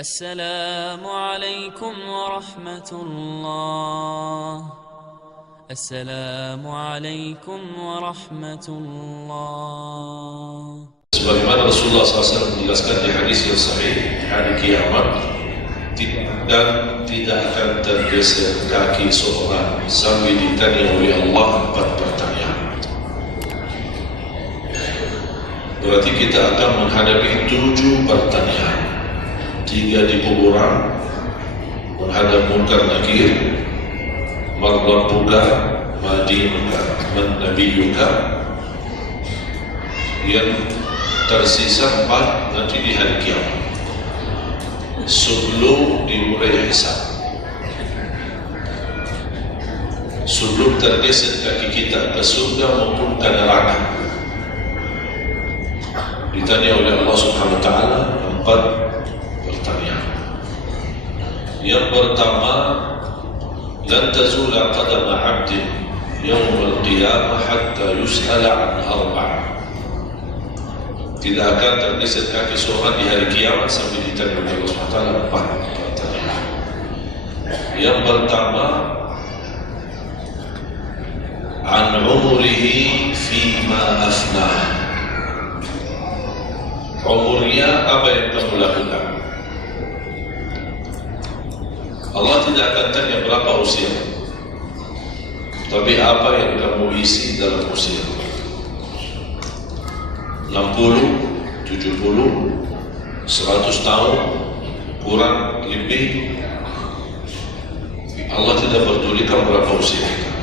السلام عليكم ورحمة الله. السلام عليكم ورحمة الله. Sebagaimana Rasulullah SAW menjelaskan di hadis yang sahih, hari kiamat dan tidak akan tergeser kaki seorang sambil ditanya oleh Allah 4 pertanyaan. Berarti kita akan menghadapi 7 pertanyaan. 3 di kuburan, menghadap munkar nakir, man rabbuka, ma dinuka, man nabiyuka. Yang tersisa 4 nanti di hari kiamat, sebelum dimulai hisab, sebelum tergeser kaki kita ke surga maupun ke neraka. Ditanya oleh Allah Subhanahu wa taala 4 pertanyaan. Yang pertama, lan tazula qadama 'abdin yaumil qiyamah hatta yus'ala 'an 4. Tidak akan tergeser kaki seorang di hari kiamat sampai ditanya oleh Allah Subhanahu wa taala 4 pertanyaan. Yang pertama, an umrihi fima afnah. Umurnya apa yang kamu lakukan? Allah tidak akan tanya berapa usia, tapi apa yang kamu isi dalam usia. 60, 70, 100 tahun, kurang, lebih, Allah tidak pedulikan berapa usia kita.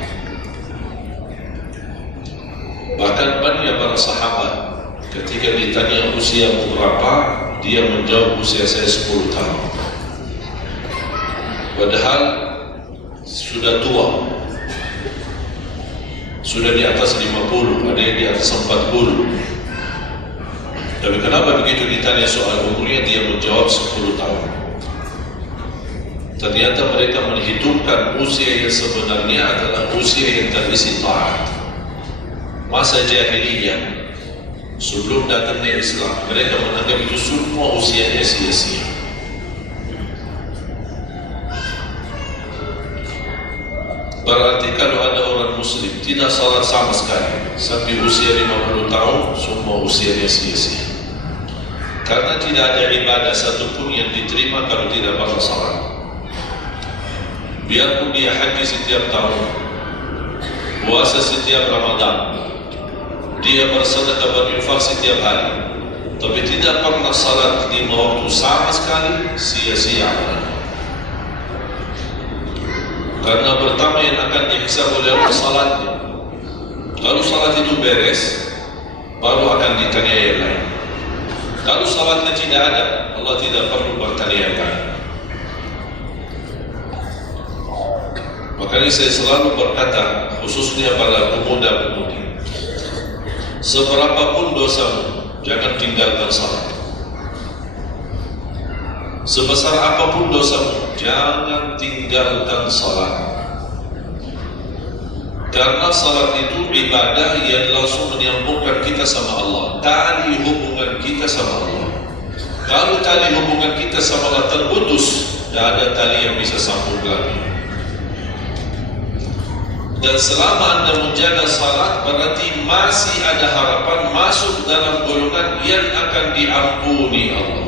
Bahkan banyak para sahabat ketika ditanya usia berapa, dia menjawab usia saya 10 tahun. Padahal sudah tua, sudah di atas 50, ada yang di atas 40. Tapi kenapa begitu ditanya soal umurnya dia menjawab 10 tahun? Ternyata mereka menghitungkan usia yang sebenarnya adalah usia yang terisi taat. Masa jahiliyah sebelum datangnya Islam, mereka menganggap itu semua usianya sia-sia. Berarti kalau ada orang muslim tidak salat sama sekali sampai usia 50 tahun, semua usianya sia-sia. Karena tidak ada ibadah satupun yang diterima kalau tidak pernah salat. Biarpun dia haji setiap tahun, puasa setiap Ramadan, dia bersedekah berinfak setiap hari, tapi tidak pernah salat 5 waktu sama sekali, sia-sia. Karena pertama yang akan dihisab oleh Allah salatnya. Kalau salat itu beres, baru akan ditanya yang lain. Kalau salatnya tidak ada, Allah tidak perlu bertanya yang lain. Makanya saya selalu berkata, khususnya pada pemuda-pemudi, seberapapun dosamu, jangan tinggalkan salat. Sebesar apapun dosamu, jangan tinggalkan salat. Karena salat itu ibadah yang langsung menyambungkan kita sama Allah, tali hubungan kita sama Allah. Kalau tali hubungan kita sama Allah terputus, tidak ada tali yang bisa sambung lagi. Dan selama Anda menjaga salat, berarti masih ada harapan masuk dalam golongan yang akan diampuni Allah.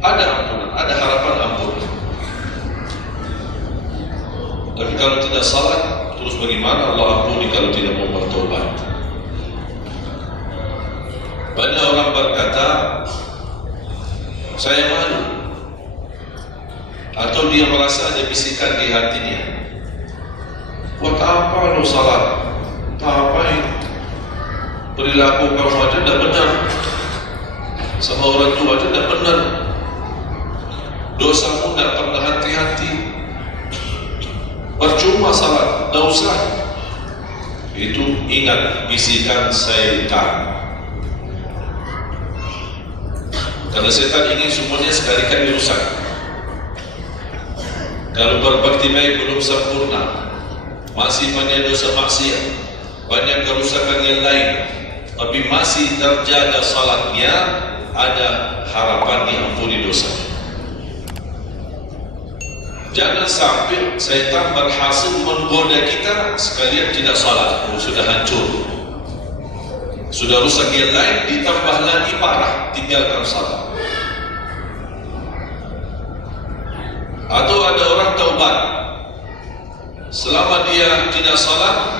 Ada ampunan, ada harapan ampunan. Tapi kalau tidak salat, terus bagaimana Allah ampuni kalau tidak mau bertobat? Banyak orang berkata, saya malu, atau dia merasa ada bisikan di hatinya, buat apa lo salat? Apa ini? Perilaku kamu aja tidak benar, sama orang tua aja tidak benar, dosamu tidak pernah hati-hati, percuma salat, tidak usah. Itu ingat bisikan syaitan. Karena syaitan ingin semuanya sekali-kali rusak. Kalau berbakti baik belum sempurna, masih banyak dosa maksiat, banyak kerusakan yang lain, tapi masih terjaga salatnya, ada harapan diampuni dosa. Jangan sampai syaitan berhasil menggoda kita sekalian tidak salat, sudah hancur, sudah rusak yang lain, ditambah lagi parah, tinggalkan salat. Atau ada orang taubat, selama dia tidak salat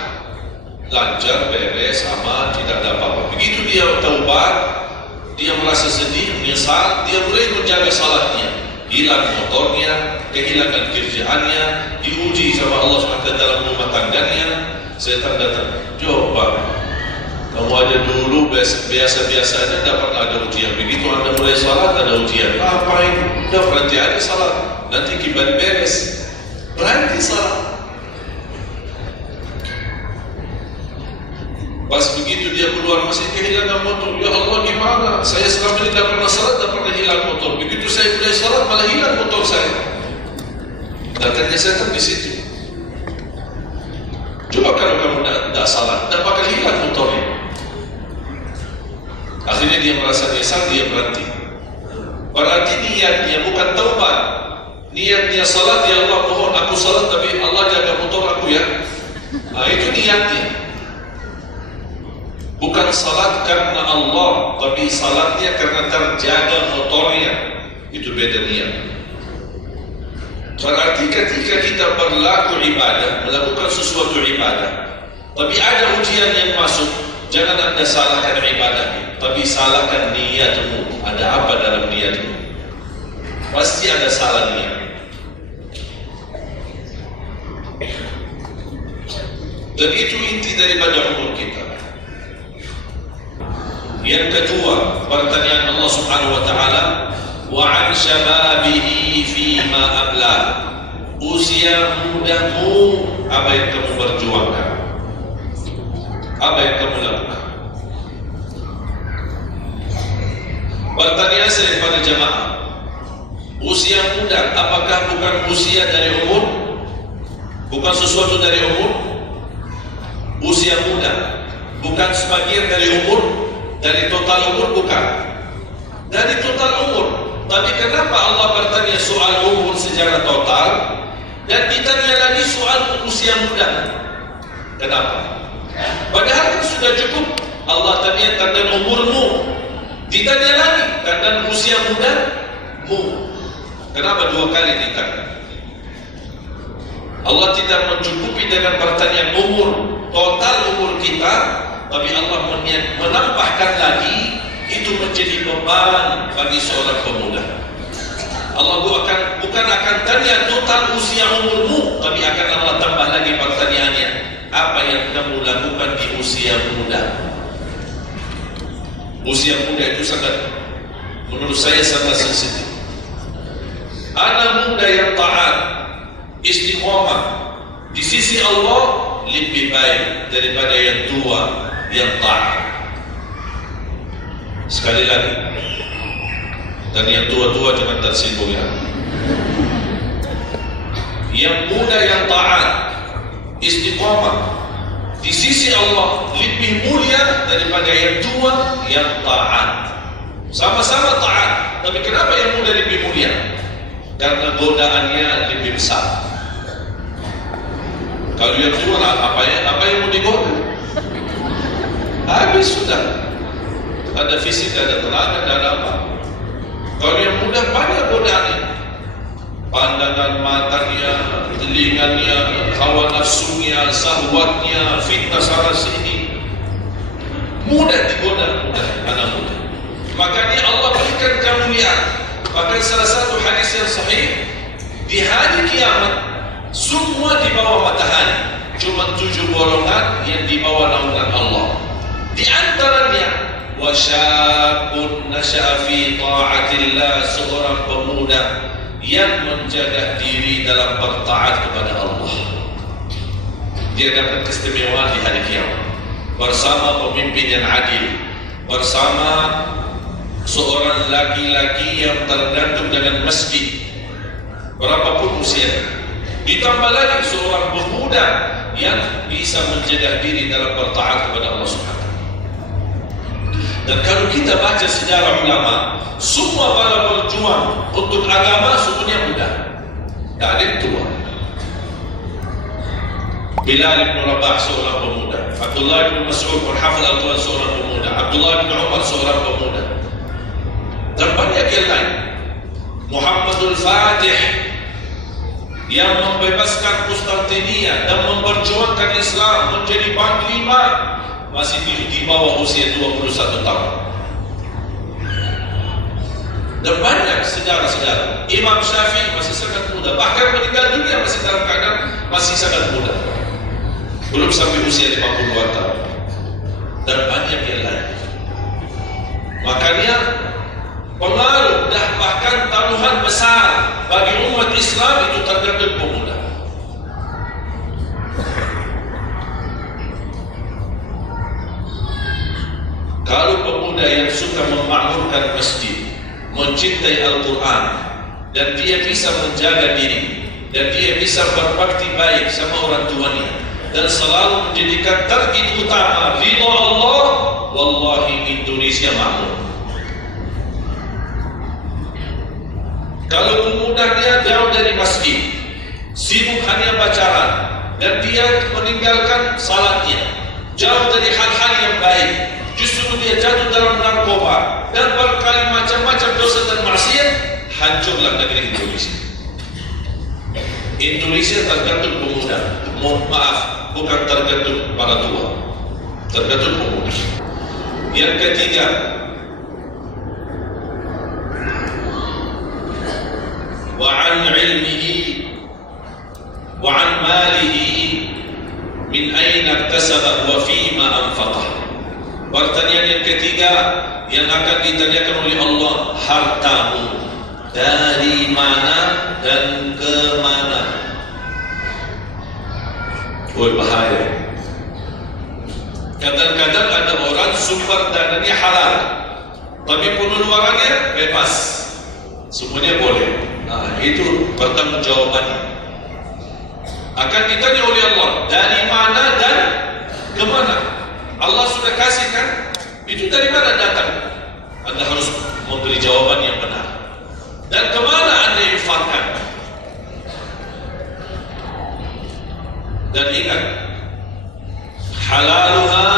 lancar, beres, aman, tidak ada apa-apa. Begitu dia taubat, dia merasa sedih, menyesal, dia mulai menjaga salatnya, hilang motornya, kehilangan kerjaannya, diuji sama Allah SWT dalam rumah tangganya. Setan datang, coba kamu ada dulu biasa-biasanya tidak pernah ada ujian, begitu anda mulai salat ada ujian. Apa ini? Udah berhenti aja salat, nanti kembali beres, berhenti salat. Pas begitu dia keluar masih kehilangan motor. Ya Allah, gimana? Saya selama ini tidak pernah salat, tidak pernah hilang motor. Begitu saya mulai salat malah hilang motor saya. Datangnya setan di situ. Coba kalau kamu tidak salat, tidak bakal hilang motornya. Akhirnya dia merasa nyesal, dia berhenti. Berarti niatnya bukan taubat. Niatnya salat, ya Allah mohon aku salat tapi Allah jaga motor aku ya. Nah, itu niatnya. Bukan salat karena Allah, tapi salatnya karena terjaga motornya. Itu beda niat. Berarti ketika kita berlaku ibadah, melakukan sesuatu ibadah, tapi ada ujian yang masuk, jangan anda salahkan ibadahnya, tapi salahkan niatmu. Ada apa dalam niatmu? Pasti ada salah niat. Dan itu inti daripada umur kita. Yang kedua, pertanyaan Allah Subhanahu wa taala, wa 'an syababihi fi ma abla. Usia mudamu, apa yang kamu perjuangkan? Apa yang kamu lakukan? Pertanyaan saya kepada jemaah, usia muda apakah bukan usia dari umur? Bukan sesuatu dari umur? Usia muda bukan sebagian dari umur? Dari total umur? Bukan dari total umur. Tapi kenapa Allah bertanya soal umur secara total dan ditanya lagi soal usia muda? Kenapa? Padahal kan sudah cukup Allah tanya tentang umurmu, ditanya lagi tentang usia mudamu. Kenapa dua kali ditanya? Allah tidak mencukupi dengan pertanyaan umur, total umur kita, tapi Allah menambahkan lagi, itu menjadi beban bagi seorang pemuda. Allah bukan akan tanya total usia umurmu, tapi akan Allah tambah lagi pertanyaannya, apa yang kamu lakukan di usia muda? Usia muda itu sangat, menurut saya sangat sensitif. Anak muda yang taat, istiqomah di sisi Allah lebih baik daripada yang tua yang taat. Sekali lagi, dan yang tua-tua jangan tersinggung ya. Yang muda yang taat, istiqomah di sisi Allah lebih mulia daripada yang tua yang taat. Sama-sama taat, tapi kenapa yang muda lebih mulia? Karena godaannya lebih besar. Kalau yang tua apa yang mau digoda? Habis sudah. Ada fisik, ada tenaga, ada apa. Kalau yang muda banyak godaannya. Pandangan matanya, telinganya, hawa nafsunya, sahwatnya, fitnah sana sini. Mudah digoda, anak muda. Makanya Allah berikan kemuliaan. Bahkan salah satu hadis yang sahih, di hari kiamat semua di bawah matahari, cuma 7 golongan yang di bawah naungan Allah. Di antaranya wasyabun nasya'a fi ta'atillah, seorang pemuda yang menjaga diri dalam bertaat kepada Allah. Dia dapat keistimewaan di hari kiamat bersama pemimpin yang adil, bersama seorang laki-laki yang tergantung dengan masjid berapapun usianya, ditambah lagi seorang pemuda yang bisa menjaga diri dalam bertaat kepada Allah Subhanahu. Dan kalau kita baca sejarah ulama, semua para berjuang untuk agama semuanya muda, tak ada yang tua. Bilal bin Rabah seorang pemuda, Abdullah bin Mas'ud bin Hafal Al-Quran seorang pemuda, Abdullah bin Umar seorang pemuda, dan banyak yang lain. Muhammadul Fatih yang membebaskan Konstantinia dan memperjuangkan Islam menjadi panglima masih di bawah usia 21 tahun. Dan banyak saudara-saudara, Imam Syafi'i masih sangat muda, bahkan meninggal dunia masih dalam keadaan masih sangat muda, belum sampai usia 50 tahun. Dan banyak yang lain. Makanya pengaruh dan bahkan taruhan besar bagi umat Islam itu tergantung pemuda. Kalau pemuda yang suka memakmurkan masjid, mencintai Al-Quran, dan dia bisa menjaga diri, dan dia bisa berbakti baik sama orang tuanya, dan selalu menjadikan target utama ridha Allah, wallahi Indonesia makmur. Kalau pemuda dia jauh dari masjid, sibuk hanya bacaan, dan dia meninggalkan salatnya, jauh dari hal-hal yang baik, justru dia jatuh dalam narkoba dan berkali macam-macam dosa dan maksiat, hancurlah negeri Indonesia. Indonesia tergantung pemuda. Mohon maaf, bukan tergantung para tua, tergantung pemuda. Yang ketiga, وعن علمه وعن ماله من أين اكتسبه وفيما أنفقه. Pertanyaan yang ketiga yang akan ditanyakan oleh Allah, hartamu dari mana dan ke mana? Woi, bahaya. Kadang-kadang ada orang sumber dananya halal, tapi pengeluarannya bebas, semuanya boleh. Nah, itu pertanggungjawabannya. Akan ditanya oleh Allah, dari mana dan ke mana? Allah sudah kasihkan, itu dari mana datang? Anda harus memberi jawaban yang benar. Dan ke mana Anda infakkan? Dan ingat, halaluha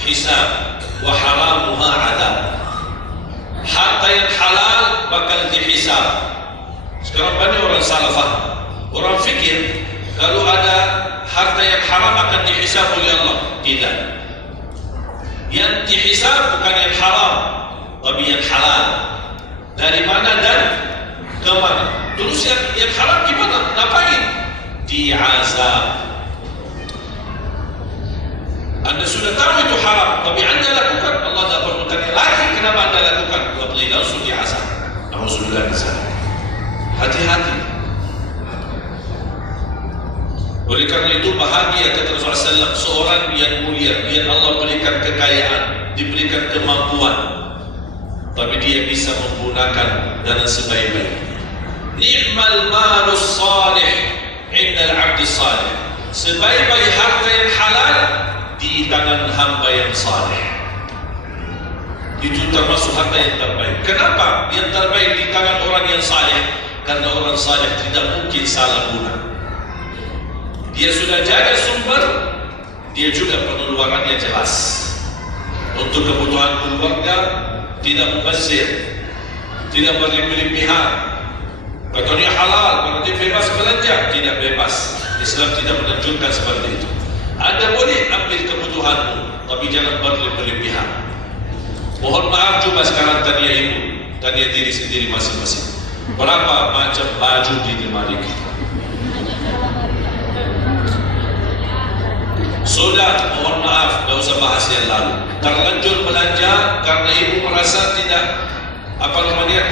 hisab wa haramuha adab. Harta yang halal bakal dihisab. Sekarang banyak orang salah faham. Orang fikir kalau ada harta yang haram akan dihisab oleh Allah. Tidak. Yang dihisab bukan yang haram, tapi yang halal. Dari mana dan ke mana? Terus yang haram gimana? Ngapain? Diazab. Anda sudah tahu itu haram, tapi Anda lakukan, Allah tak perlu tanya lagi kenapa Anda lakukan. Wallahi langsung diazab. Alhamdulillah di sana. Hati-hati. Oleh karena itu bahagia kata Rasulullah SAW, seorang yang mulia, yang Allah berikan kekayaan, diberikan kemampuan, tapi dia bisa menggunakan dengan sebaik-baik. Ni'mal malus salih indal abdi salih. Sebaik-baik harta yang halal di tangan hamba yang saleh. Itu termasuk harta yang terbaik. Kenapa yang terbaik di tangan orang yang saleh? Karena orang saleh tidak mungkin salah guna. Dia sudah jaga sumber, dia juga pengeluarannya jelas. Untuk kebutuhan keluarga, tidak mubazir, tidak berlebih-lebihan. Katanya halal, berarti bebas belanja, tidak bebas. Islam tidak menunjukkan seperti itu. Anda boleh ambil kebutuhanmu, tapi jangan berlebih-lebihan. Mohon maaf, coba sekarang tanya ibu, tanya diri sendiri masing-masing. Berapa macam baju di lemari kita? Sudah, mohon maaf, tidak usah bahas yang lalu. Terlanjur belanja karena ibu merasa tidak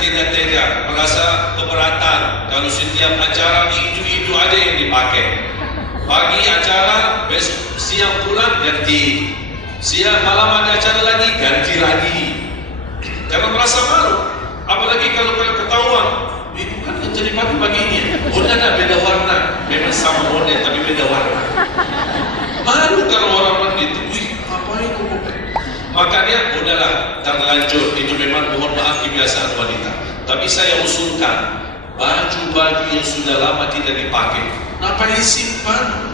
tidak tega, merasa keberatan kalau setiap acara itu aja yang dipakai. Pagi acara, besok siang pulang ganti, siang malam ada acara lagi ganti lagi. Karena merasa malu, apalagi kalau ketahuan, ibu kan jadi pagi-paginya, warnanya beda warna, memang sama model tapi beda warna. Malu kalau orang itu, wih, apa itu? Makanya udahlah terlanjur, itu memang mohon maaf kebiasaan wanita. Tapi saya usulkan baju-baju yang sudah lama tidak dipakai, ngapain simpan?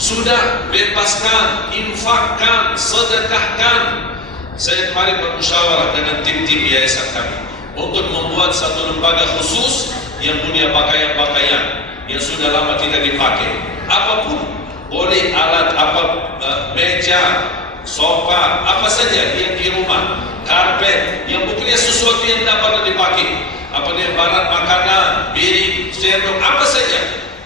Sudah, bebaskan, infakkan, sedekahkan. Saya kemarin bermusyawarah dengan tim-tim yayasan kami untuk membuat satu lembaga khusus yang punya pakaian-pakaian yang sudah lama tidak dipakai. Apapun, boleh alat apa, meja, sofa, apa saja yang di rumah, karpet, yang bukannya sesuatu yang tidak pernah dipakai, apa dia barang makanan, piring, sendok, apa saja,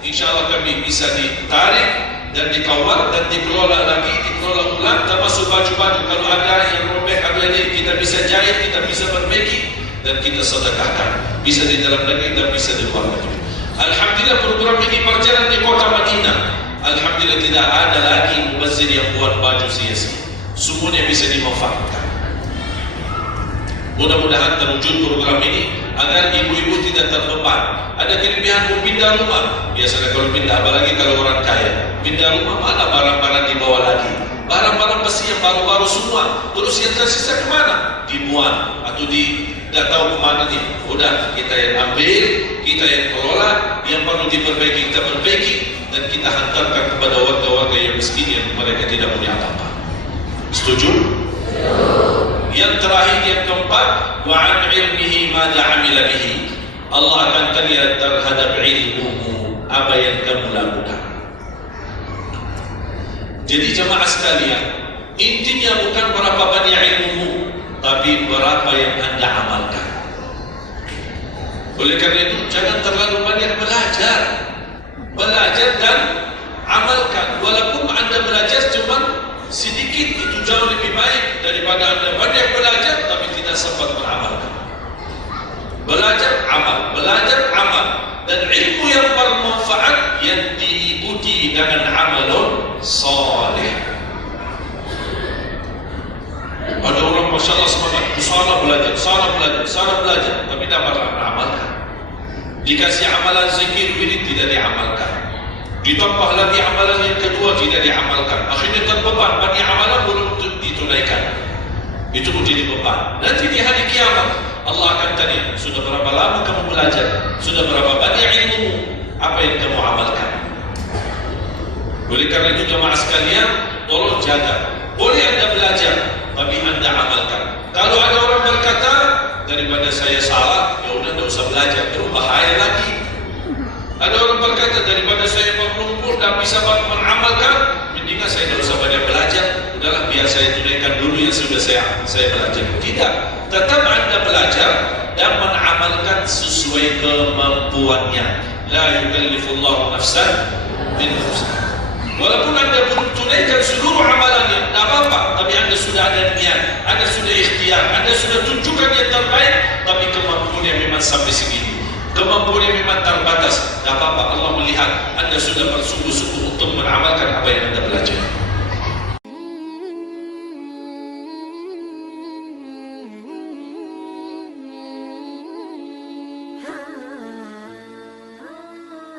insya Allah kami bisa ditarik dan dikawal dan dikelola lagi, dikelola ulang, termasuk baju-baju kalau ada yang robek, ada yang kita bisa jahit, kita bisa perbaiki dan kita sedekahkan, bisa di dalam negeri dan bisa di luar negeri. Alhamdulillah program ini berjalan di kota Madinah. Alhamdulillah tidak ada lagi mubazir yang buat baju sia-sia, semuanya bisa dimanfaatkan. Mudah-mudahan terwujud program ini agar ibu-ibu tidak terbeban. Ada kelebihan mau pindah rumah, biasanya kalau pindah, apalagi kalau orang kaya, pindah rumah mana barang-barang dibawa lagi, barang-barang pasti yang baru-baru semua, terus yang tersisa kemana? Dibuang atau tidak tahu kemana nih. Udah, kita yang ambil, kita yang kelola, yang perlu diperbaiki kita perbaiki, dan kita hantarkan kepada warga-warga yang miskin yang mereka tidak punya apa-apa. Setuju? Yang terakhir, yang keempat, wa an ilmihi madza amila bihi. Allah akan tanya terhadap ilmumu, apa yang kamu lakukan. Jadi jemaah sekalian, intinya bukan berapa banyak ilmumu, tapi berapa yang Anda amalkan. Oleh karena itu, jangan terlalu banyak belajar. Belajar dan amalkan. Walaupun Anda belajar cuma sedikit, itu jauh lebih baik daripada Anda banyak belajar tapi tidak sempat beramalkan. Belajar, amal, belajar, amal, dan ilmu yang bermanfaat yang diikuti dengan amalun saleh. Ada orang Masya Allah semangat, sana belajar, sana belajar, sana belajar, tapi tidak pernah beramalkan. Dikasih amalan zikir ini tidak diamalkan, ditambah lagi amalan yang kedua tidak diamalkan, akhirnya terbeban, banyak amalan belum ditunaikan. Itu menjadi beban. Nanti di hari kiamat Allah akan tanya, sudah berapa lama kamu belajar, sudah berapa banyak ilmu, apa yang kamu amalkan. Oleh karena itu jemaah sekalian, tolong jaga. Boleh Anda belajar, tapi Anda amalkan. Kalau ada orang berkata, daripada saya salah, ya udah tidak usah belajar, terus bahaya lagi. Ada orang berkata, daripada saya berlumpur dan bisa mengamalkan, mendingan saya tidak usah banyak belajar, udahlah biar saya tunaikan dulu yang sudah saya belajar. Tidak, tetap Anda belajar dan mengamalkan sesuai kemampuannya. La yukallifullahu nafsan illa wus'aha. Walaupun Anda belum tunaikan seluruh amalannya, tidak apa-apa, tapi Anda sudah ada niat, Anda sudah ikhtiar, Anda sudah tunjukkan yang terbaik, tapi kemampuannya memang sampai segini, kemampuannya memang terbatas, tidak apa-apa. Allah melihat Anda sudah bersungguh-sungguh untuk mengamalkan apa yang Anda belajar.